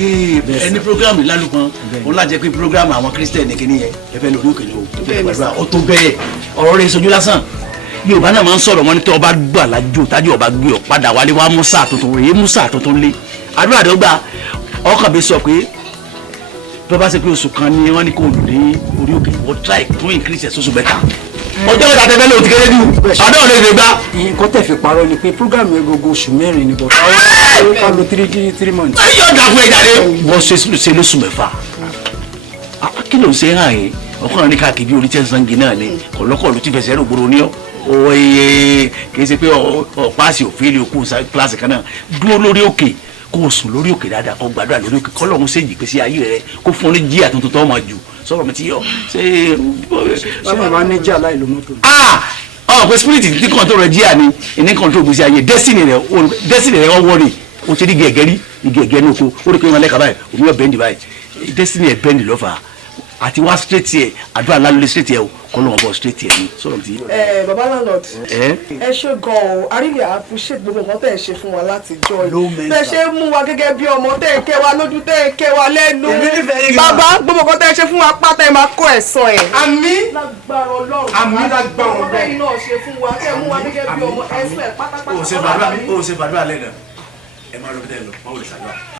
ok ẹni programme lálùpọ̀ òun lájẹ pé programme àwọn kírísítẹ̀nì kìíní yẹn ẹ fẹ́ lórí òkè ni o tó fẹ́ gbàdúrà ó tó bẹ́ẹ̀ ọ̀rọ̀ rẹ̀ sojú lásán yorùbá náà máa ń sọ̀rọ̀ wọn ní tí ọba gbà lájò tájú ọba gbé ọ padà wálé wá mú sáà tuntun rèé mú sáà tuntun lé àdúrà tó gbà ọkàn mi sọ pé bí wọ́n bá ṣe pé oṣù kan ni wọ́n ní kó lù ní orí òkè wọ́n try to increase ẹ̀ sọ́sù bẹ́tà ọjọ́ ìta tẹ́fẹ́ lóò ti kéré jù àdéhùn lè dé gbá. nǹkan tẹ̀ fi parọ́ ni pé program yẹn gbogbo oṣù mẹ́rin ni bọ̀ ká lo 3 months. ẹ yọ ọ̀dà fún ẹja rẹ. wọ́n ṣe lóṣù mẹ́fà kí ló ń ṣe hàn yín ọkùnrin ní káàkiri bí orí tẹ́ ń sangi náà ni kọ̀lọ́kọ̀ ló ti fẹsẹ̀ rẹ̀ gbòòrò ní ọ́ oye kì í ṣe pé ọ̀páàsì òfin òkú kíláàsì kan náà dúró lórí òkè kó o sùn lórí òkè dáadáa kó gbàdúrà lórí òkè kọ́ lọ́hún ṣèjì pé sí ayé rẹ kó fún ọ ní jíà tuntun tó máa jù sọ̀rọ̀ mi ti yọ ṣé. ṣé màá ní jíà láì lo mọ́tò. pé spirit tí kọ́ńtò rẹ jíà ni ìní kọ́ńtò gbèsè ayé destiny rẹ ọwọ́ rẹ o ti rí gẹ̀gẹ́ rí gẹ̀gẹ́ ní oko ó rí pé wọn lẹ́ka báyìí òun yóò bẹ́ndì báyìí destiny ẹ̀ bẹ́ndì lọ́fà àti wá straight yẹ àdúrà lálẹ́ straight yẹ o kọ́ ló wọn bọ̀ straight yẹ ni sọ̀rọ̀ ti. baba landlord ẹ ṣe gan o I really appreciate gbogbo nǹkan tẹ́ ẹ ṣe fún wa láti jọ yìí tẹ́ ẹ ṣe mú wa gẹ́gẹ́ bí ọmọ tẹ́ ẹ kẹ́ wa lójú tẹ́ ẹ kẹ́ wa lẹ́nu bàbá gbogbo nǹkan tẹ́ ẹ ṣe fún wa pátá ẹ máa kó ẹ̀san ẹ̀. àmín lágbára Ọlọ́run àmín lágbára Ọlọ́run tẹ́ ẹ náà ṣe fún wa tẹ́ ẹ mú wa gẹ́gẹ́ bí ọmọ ẹ̀san ẹ̀ pátápátá. o ṣe fàdúrà lẹ́nu ẹ máa lọ bí tẹ́ ẹ lọ máa wọlé ṣàdúrà.